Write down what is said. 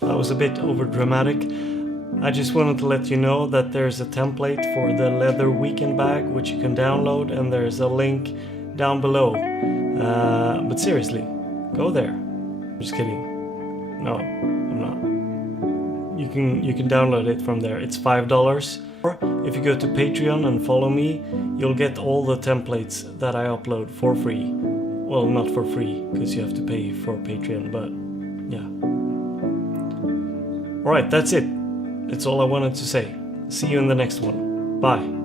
That was a bit over dramatic. I just wanted to let you know that there's a template for the leather weekend bag which you can download, and there's a link down below. But seriously, go there. Just kidding. No, I'm not. You can download it from there. It's $5. Or if you go to Patreon and follow me, you'll get all the templates that I upload for free. Well, not for free, because you have to pay for Patreon, but yeah. Alright, that's it. That's all I wanted to say. See you in the next one. Bye.